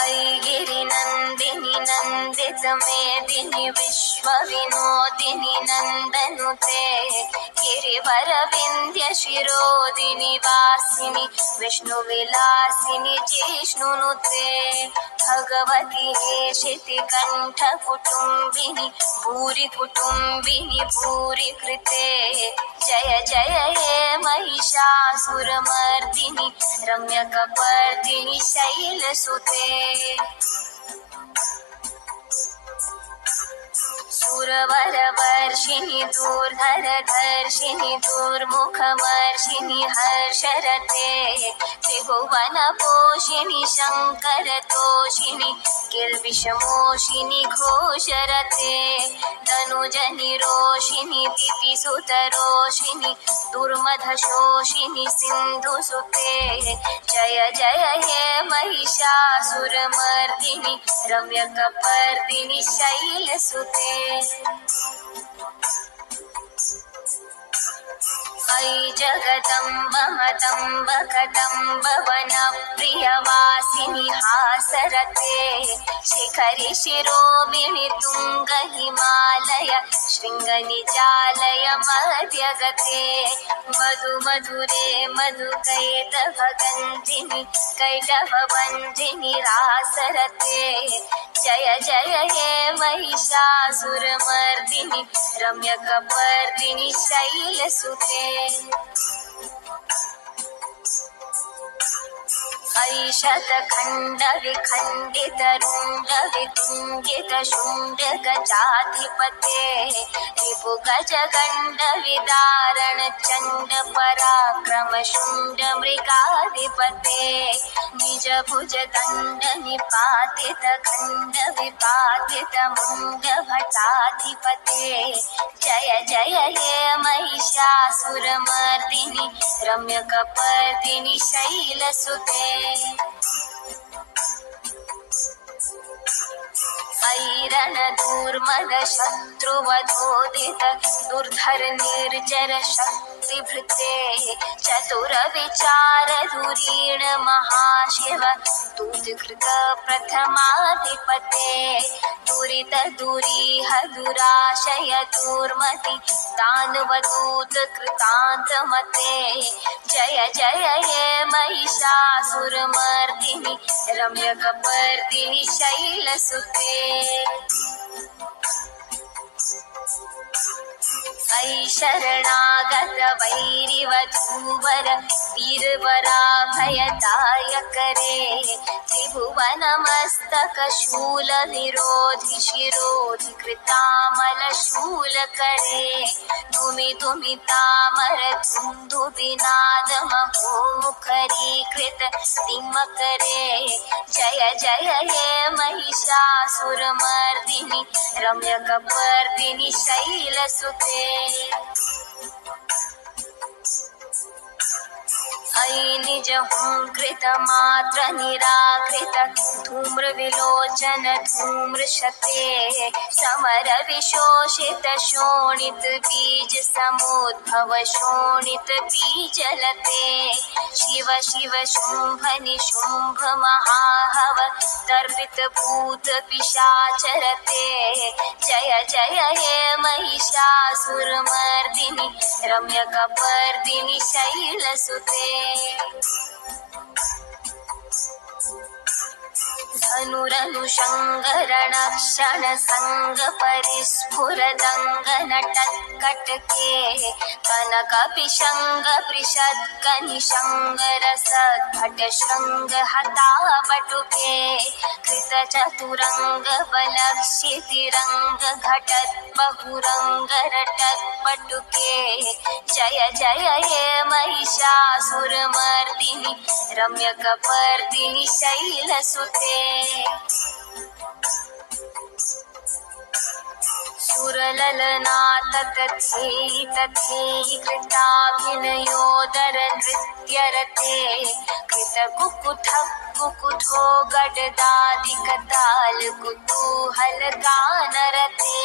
ऐगिरिनन्दिनि नन्दितमेदिनि विश्वविनोदिनि नन्दनुते गिरिवरविन्ध्यशिरोदिनि वासिनि विष्णुविलासिनि जिष्णुनुते भगवति हेशितिकण्ठकुटुम्बिनि भूरि कुटुम्बिनि भूरि कृते जय जय हे महिषासुरमर्दिनि रम्यकपर्दिनि शैलसुते सुरवरवर्षिणि दूर्धरधर्षिणि दुर्मुखमर्षिणि हर्षरते त्रिभुवनपोषिणि शङ्करतोषिणि किल्बिषमोषिनि घोषरते तनुजनिरोषिणि दितिसुतरोषिणि दुर्मधशोषिनि सिन्धुसुते जय जय हे महिषासुरमर्दिनि रम्यकपर्दिनि शैलसुते अयि जगदम्ब मदम्ब कदम्ब वनप्रियवासिनि हासरते शिखरि शिरोमणि तुङ्ग हिमालय शृङ्गनिजालय मध्यगते मधु मधुरे मधुकैटभगन्धिनि कैटभवन्धिनि रासरते जय जय हे महिषासुरमर्दिनि रम्यकपर्दिनि शैलसुते ऐशतखण्डविखण्डितरुण्डवितुण्डितशुण्डगजाधिपते रिपुगजगण्डविदारणचण्डपराक्रमशुण्डमृगाधिपते निजभुजदण्डनिपातितखण्डविपातितमुण्डभटाधिपते जय जय हे महिषासुरमर्दिनि रम्यकपर्दिनि शैलसुते ऐरणदूर्मदशत्रुवधोदित दुर्धर निर्जर शक्तिभृते चतुरविचारधुरीण महाशिव दूतकृत प्रथमाधिपते दुरित दुरीह दुराशय दूर्मति दानवदूत कृतान्तमते जय जय हे महिषासुरमर्दिनि रम्यकपर्दिनि शैलसुते ऐ शरणागत वैरिवधूवर वीरवराभयदायकरे त्रिभुवनमस्तकशूलनिरोधि शिरोधि कृतामलशूलकरे धुमि धुमि तामर धुन्दुभिनादमहोमुखरीकृत तिम्मकरे जय जय हे महिषासुरमर्दिनि रम्यकपर्दिनि शैलसुते ऐ निजहुङ्कृतमात्र निराकृत धूम्रविलोचन धूम्रशते समरविशोषित शोणित बीज समुद्भव शोणित बीजलते शिव शिव शुम्भ निशुम्भ महाहव दर्पित भूत पिशाचरते जय जय हे महिषासुरमर्दिनि रम्यकपर्दिनि शैलसुते धनुरनुषङ्गरणक्षण सङ्गपरिस्फुरदङ्गनटत्कटके कनकपिशङ्गपृषद्गनिशङ्गरसद्भटशृङ्गहताबटुके कृतचतुरङ्गबलक्षितिरङ्गघटद्बहुरङ्गरटत्पटुके जय जय हे महिषासुरमर्दिनि रम्यकपर्दिनि शैलसुते सुरललनाततथेहि तथेहि कृताभिनयोदर नृत्यरते कृतकुकुठः कुकुठो गडदादिकताल कुतूहल गानरते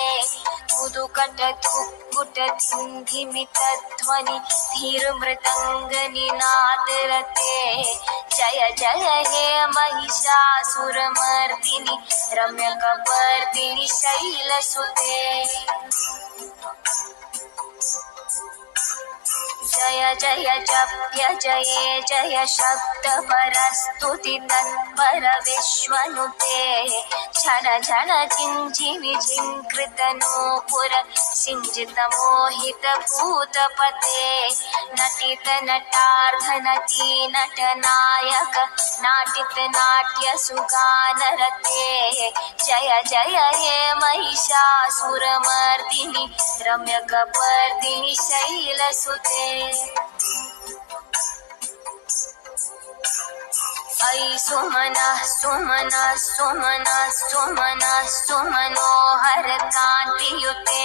कुदुकटधुक्कुटधिन्धिमितध्वनि धीरमृदङ्गनिनादरते जय जय हे महिषासुरमर्दिनि रम्यकपर्दिनि शैलसुते जय जय जप्य जये जय शब्दपरस्तुति तत्पर विश्वनुते झन झन जिञ्जि विजिङ्कृतनूपुर सिञ्जित मोहित भूतपते नटित नटार्ध नटी नटनायक नाटित नाट्य सुगानरते जय जय हे महिषासुरमर्दिनि रम्यकपर्दिनि शैलसुते अयि सुमनः सुमनः सुमनः सुमनः सुमनोहर कान्तियुते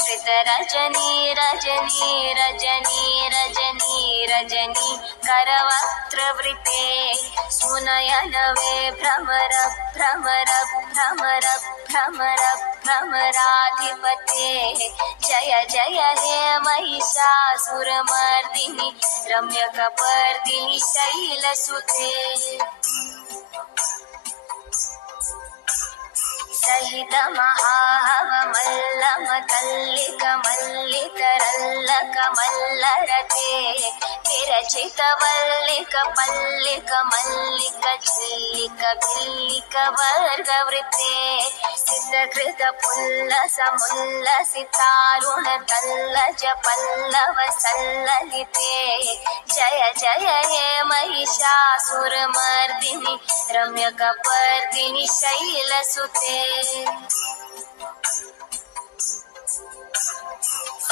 श्रितरजनी रजनी रजनी रजनी रजनी करवक्त्रवृते सुनयनवे भ्रमर भ्रमर भ्रमर भ्रमर भ्रमराधिपते जय जय हे महिषासुरमर्दिनि रम्यकपर्दिनि शैलसुते सहित महाहवमल्लमतल्लिक मल्लिकरल्लक मल्लरते विरचित वल्लिक पल्लिक मल्लिक चिल्लिक भिल्लिक वर्गवृते सिद्धकृत पुल्लस मुल्लसितारुण तल्लज पल्लव सल्ललिते जय जय हे महिषासुरमर्दिनि रम्यकपर्दिनि शैलसुते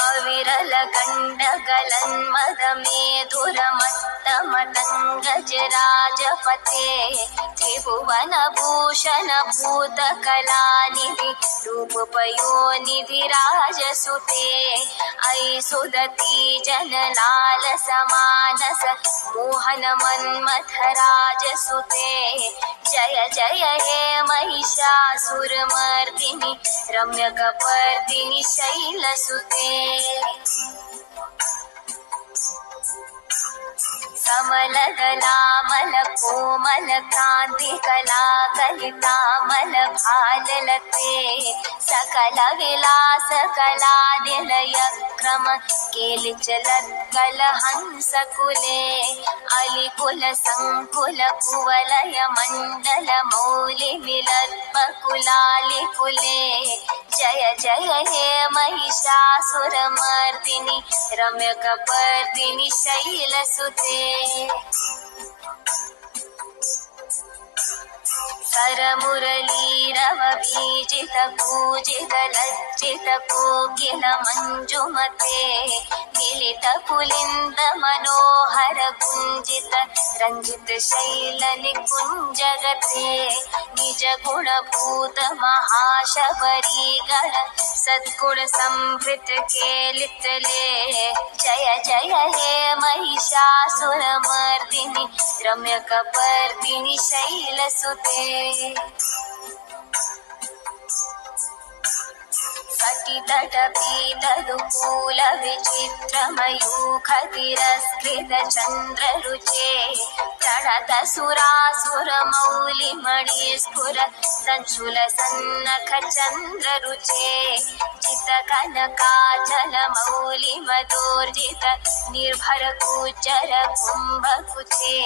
अविरल गण्डगलन्मदमेधुरमत्तमतङ्गजराजपते त्रिभुवनभूषण भूतकलानिधि रूपपयोनिधि राजसुते अयि सुदती जनलालस मानस मोहन मन्मथ राजसुते जय जय हे महिषासुरमर्दिनि रम्यकपर्दिनि शैलसुते कमलदलामल कोमल कान्ति कलाकलितामल भाललते सकल विलास कला निलय क्रम केलिचलत्कल हंसकुले अलिकुल संकुल कुवलय मण्डल मौलि विलत्पकुलालिकुले जय जय हे महिषासुरमर्दिनि रम्यकपर्दिनि शैलसुते करमुरलीरवबीजित पूजित लज्जित कोकिल मञ्जुमते मिलित पुलिन्द मनोहर गुञ्जित रञ्जित शैल निकुञ्जगते निज गुणभूत महाशबरी गण सद्गुण संभृत केलितले जय जय हे महिषासुरमर्दिनि रम्यकपर्दिनि शैलसुते कटितटपीतदुकूल विचित्रमयूखतिरस्कृत चन्द्ररुचे प्रणत सुरासुरमौलिमणिस्फुर संशूल सन्नख चन्द्ररुचे जित कनकाचल मौलि मदोर्जित निर्भर कुचर कुम्भकुचे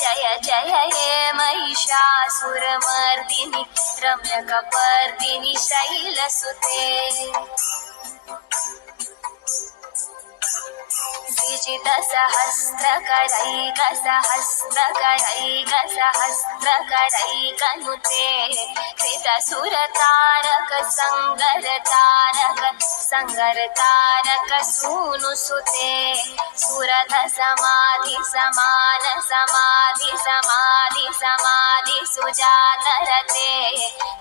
जय जय हे महिषासुरमर्दिनि रम्यकपर्दिनि शैलसुते विजित सहस्रकरैक सहस्रकरैक सहस्रकरैकनुते कृत सुरतारक संगरतारक संगरतारक सूनुसुते सुरथ समाधि समान समाधि समाधि समाधि सुजातरते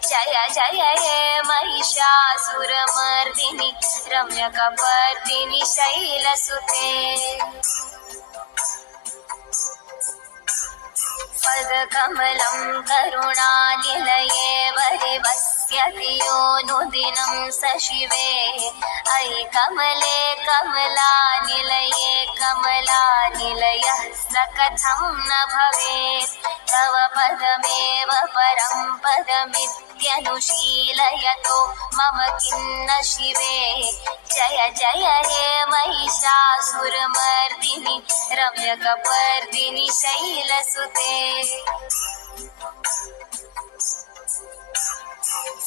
जय जय हे महिषासुरमर्दिनि रम्यकपर्दिनि शैलसुते पदकमलं करुणानिलये वरिवस्य नमस्यति योऽनुदिनं स शिवे अयि कमले कमलानिलये कमलानिलयः स कथं न भवेत् तव पदमेव परं पदमित्यनुशीलयतो मम किन्न शिवे जय जय हे महिषासुरमर्दिनि रम्यकपर्दिनि शैलसुते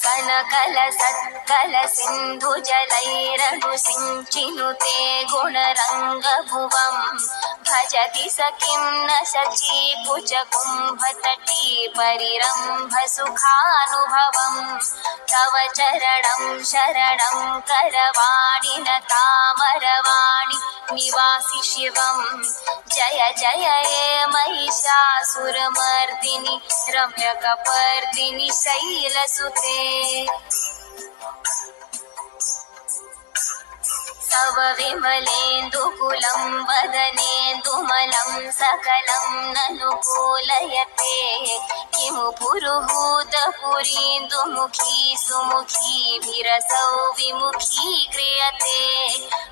कनकलसत्कलसिन्धुजलैरनुसिञ्चिनुते गुणरङ्गभुवम् भजति स किं न शचीकुचकुम्भतटी परिरम्भसुखानुभवम् तव चरणं शरणं करवाणि न तामरवाणि निवासि शिवम् जय जय हे महिषासुरमर्दिनि रम्यकपर्दिनि शैलसुते तव विमलेन्दुकुलं वदनेन्दुमलं सकलं ननुकूलयते किमु पुरुहूतपुरीन्दुमुखी सुमुखी विरसौ विमुखी क्रियते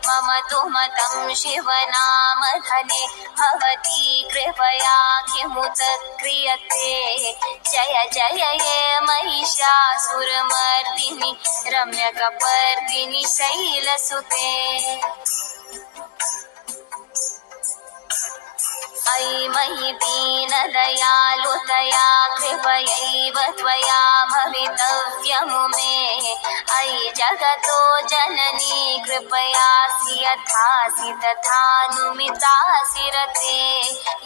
मम तु मतं शिवनामधने भवती कृपया किमुत क्रियते जय जय हे महिषासुरमर्दिनि रम्यकपर्दिनि शैलसुते अयि मयि दीनदयालुतया कृपयैव त्वया भवितव्यमु मे अयि जगतो जननी कृपयासि यथासि तथानुमितासि रते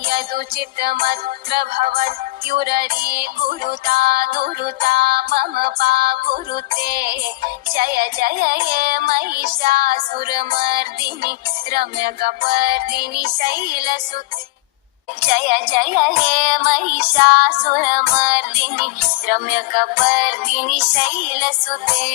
यदुचितमत्र भवत्युररी गुरुता दुरुता मम पाकुरुते जय जय हे महिषासुरमर्दिनि रम्यकपर्दिनि शैलसुते जय जय हे महिषासुरमर्दिनि रम्यकपर्दिनि शैलसुते।